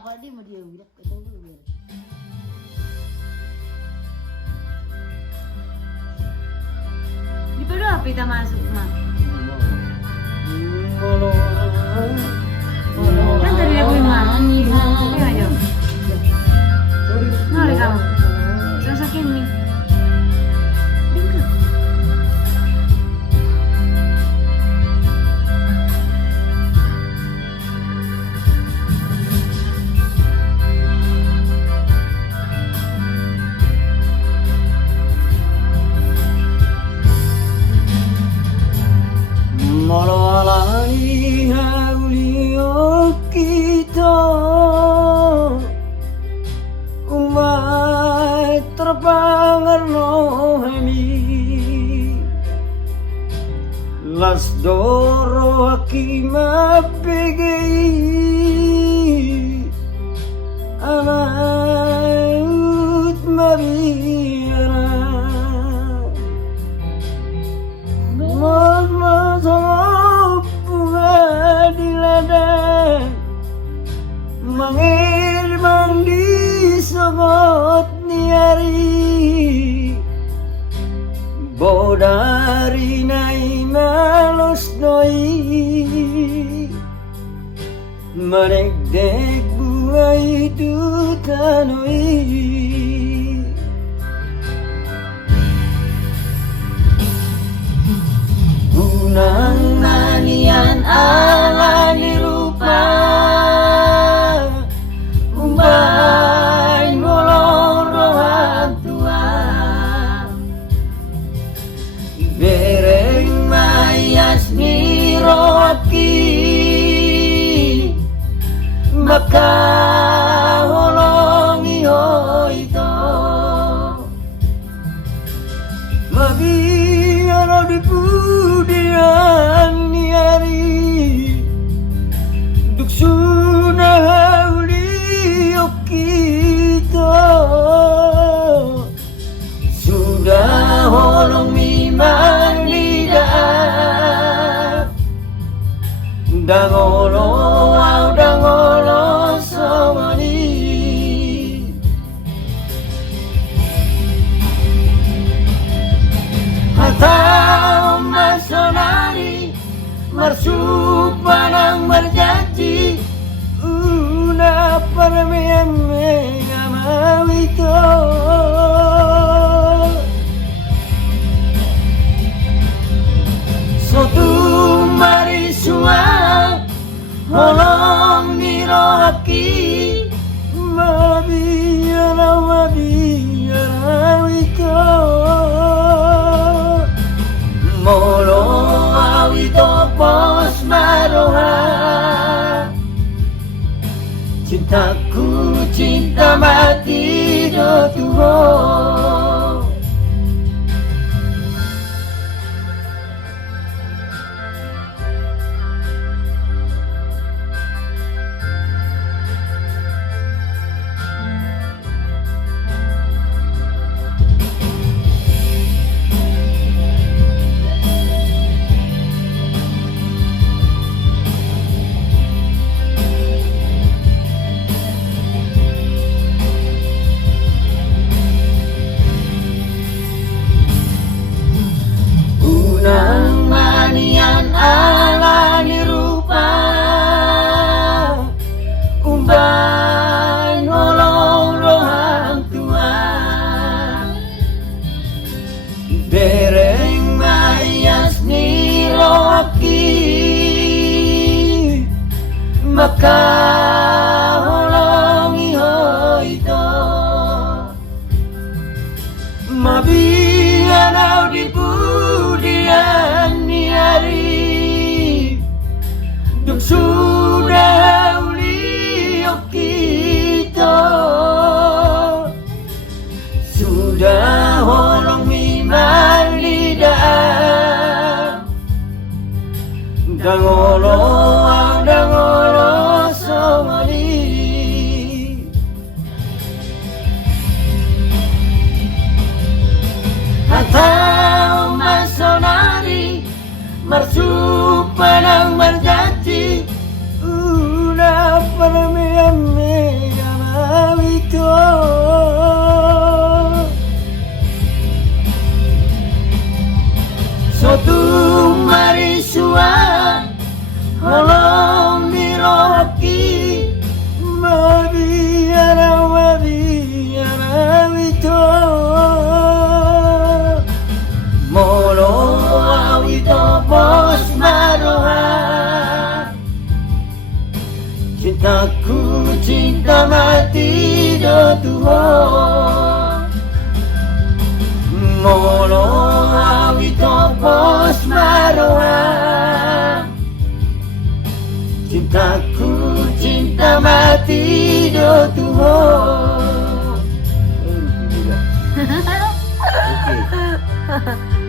Apa dia mau dia udah ketemu dulu. Di pada apa kita masuk mak? Kan tadi aku bilang, ayo ayo. Nolak kamu, sasakin nih. Malawalani haulio kita umay terpangarno hami las doro akima pegei anayut mabiara mangir mandi sogot niari bodari nai nalos doi maregdeg bunga itu tanoi unang nanian ala nirupa umbay ngolong tua bereng mayas miroki maka holongi hoito mabiara di pudian niari duk sunah kita sudah holong miman lidah dangolo au dangolo somani hatau masonari marsupanang berjanji una parmeme amawito sotu marisua holong nirohaki mabiyara wito molo awito pos maroha cintaku cinta mati do Tuhan. Bereng mayas niroki maka holongi hoito mabian au di pudian niari duk sudah uliok kita sudah holong miman lidah dangolo dangolo Cintaku cinta mati do Tuhan, ngono awi topos maroa. Cintaku cinta mati do Tuhan. Oke.